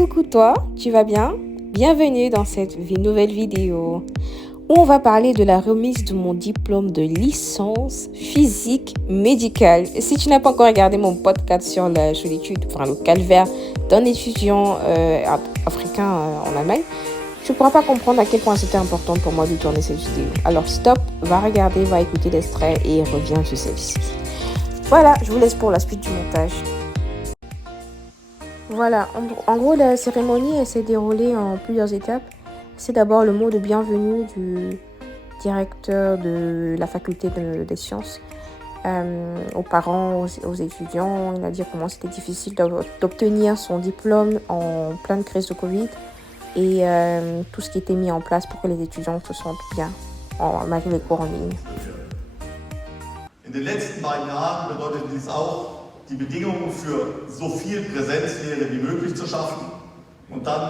Coucou toi, tu vas bien? Bienvenue dans cette nouvelle vidéo où on va parler de la remise de mon diplôme de licence physique médicale. Et si tu n'as pas encore regardé mon podcast sur l'étude, le calvaire d'un étudiant africain en Allemagne, tu ne pourras pas comprendre à quel point c'était important pour moi de tourner cette vidéo. Alors stop, va regarder, va écouter l'extrait et reviens sur celle-ci. Voilà, je vous laisse pour la suite du montage. Voilà, en gros, la cérémonie elle s'est déroulée en plusieurs étapes. C'est d'abord le mot de bienvenue du directeur de la faculté des sciences aux parents, aux étudiants. Il a dit comment c'était difficile d'obtenir son diplôme en pleine crise de Covid et tout ce qui était mis en place pour que les étudiants se sentent bien malgré les cours en ligne. In den letzten beiden Jahren bedeutet dies auch, die Bedingungen für so viel Präsenzlehre wie möglich zu schaffen und dann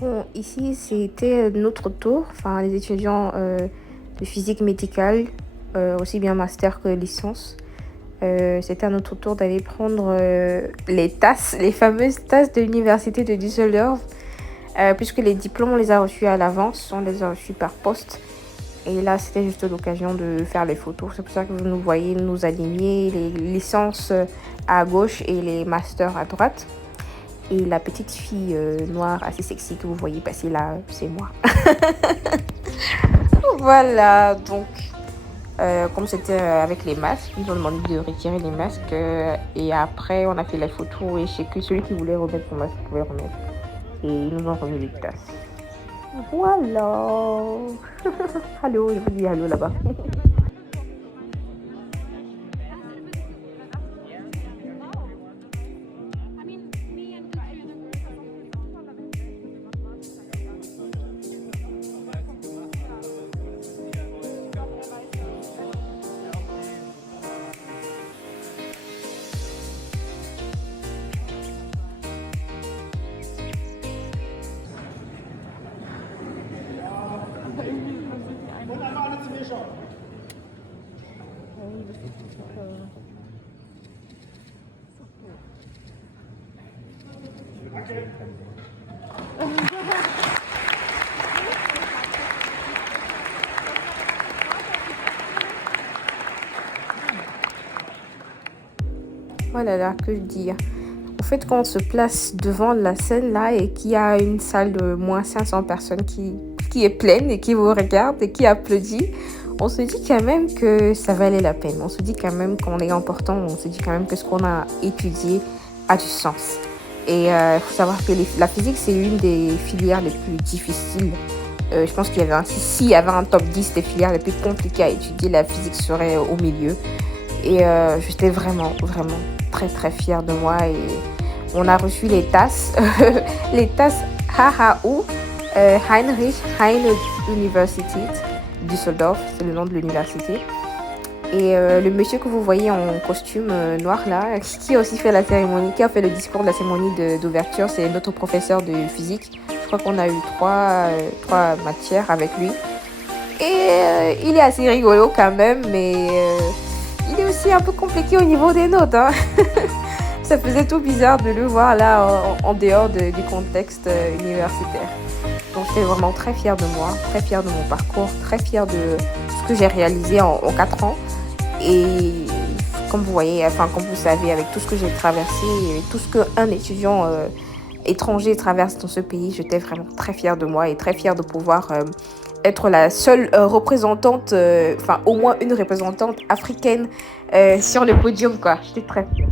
Bon, ici, c'était notre tour, les étudiants de physique médicale, aussi bien master que licence. C'était à notre tour d'aller prendre les fameuses tasses de l'université de Düsseldorf, puisque les diplômes, on les a reçus à l'avance, on les a reçus par poste. Et là, c'était juste l'occasion de faire les photos. C'est pour ça que vous nous voyez nous aligner, les licences à gauche et les masters à droite. Et la petite fille noire assez sexy que vous voyez passer là, c'est moi. Voilà, donc comme c'était avec les masques, ils ont demandé de retirer les masques. Et après, on a fait la photo et je sais que celui qui voulait remettre son masque pouvait remettre. Et ils nous ont remis les tasses. Voilà. Allô, je vous dis allô là-bas. Voilà là, que dire. En fait, quand on se place devant la scène là et qu'il y a une salle de moins 500 personnes qui est pleine et qui vous regarde et qui applaudit, on se dit quand même que ça valait la peine. On se dit quand même qu'on est important. On se dit quand même que ce qu'on a étudié a du sens. Et il faut savoir que la physique, c'est une des filières les plus difficiles. Je pense qu'il y avait s'il y avait un top 10 des filières les plus compliquées à étudier, la physique serait au milieu. Et j'étais vraiment, vraiment très, très fière de moi. Et on a reçu les tasses, les tasses HHU, Heinrich Heine Universität Düsseldorf, c'est le nom de l'université. Et le monsieur que vous voyez en costume noir là, qui a aussi fait la cérémonie, qui a fait le discours de la cérémonie d'ouverture, c'est notre professeur de physique. Je crois qu'on a eu trois matières avec lui. Et il est assez rigolo quand même, mais il est aussi un peu compliqué au niveau des notes. Hein. Ça faisait tout bizarre de le voir là en dehors du contexte universitaire. Donc j'étais vraiment très fière de moi, très fière de mon parcours, très fière de ce que j'ai réalisé en 4 ans. Et comme vous voyez, comme vous savez, avec tout ce que j'ai traversé, et tout ce qu'un étudiant étrangers traversent dans ce pays. J'étais vraiment très fière de moi et très fière de pouvoir être la seule représentante, enfin au moins une représentante africaine sur le podium, quoi. J'étais très fière.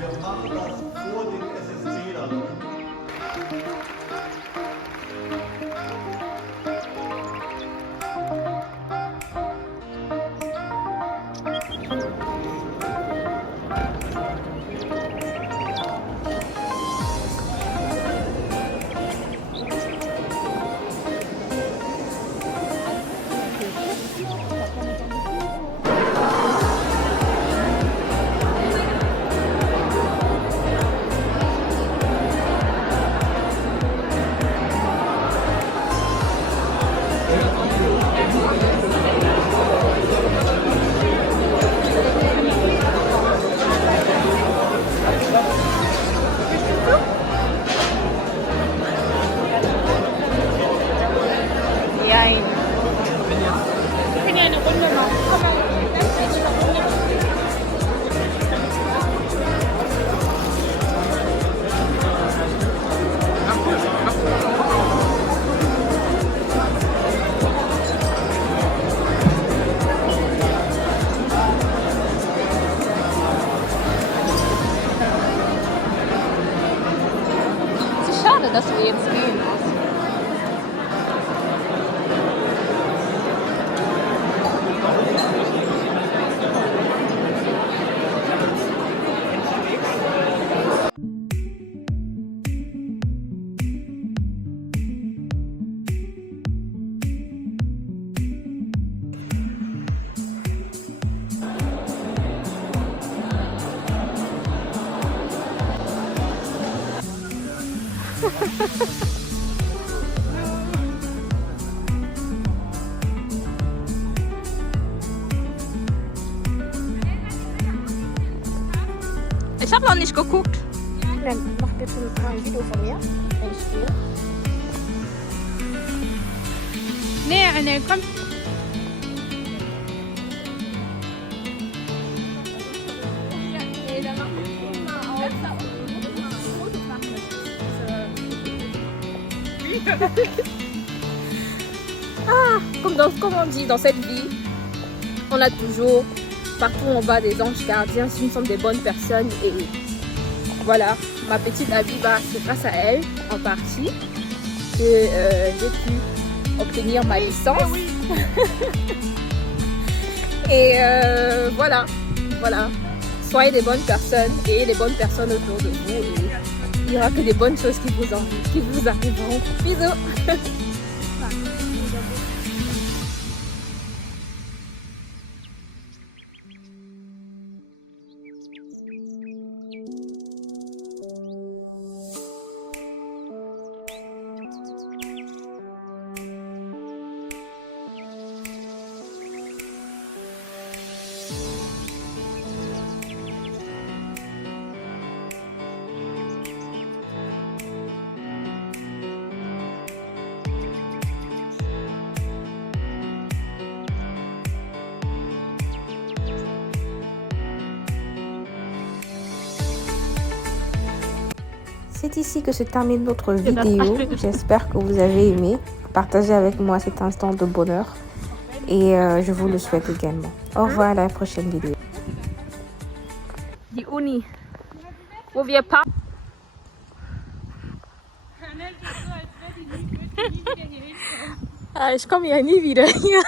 Wir machen das vor den SSC-Lern. Dass wir jetzt gehen. Ich habe noch nicht geguckt. Dann mach bitte mal ein Video von mir, wenn ich spiele. Nee, komm. Comme on dit dans cette vie, on a toujours partout en bas des anges gardiens si nous sommes des bonnes personnes. Et voilà, ma petite Abiba, c'est grâce à elle en partie que j'ai pu obtenir ma licence. Et voilà, soyez des bonnes personnes et les bonnes personnes autour de vous. Et il n'y aura que des bonnes choses qui vous arriveront. Bisous. C'est ici que se termine notre vidéo. J'espère que vous avez aimé. Partagez avec moi cet instant de bonheur. Et je vous le souhaite également. Au revoir à la prochaine vidéo. Die Uni, wo wir ich komme ja nie wieder hier.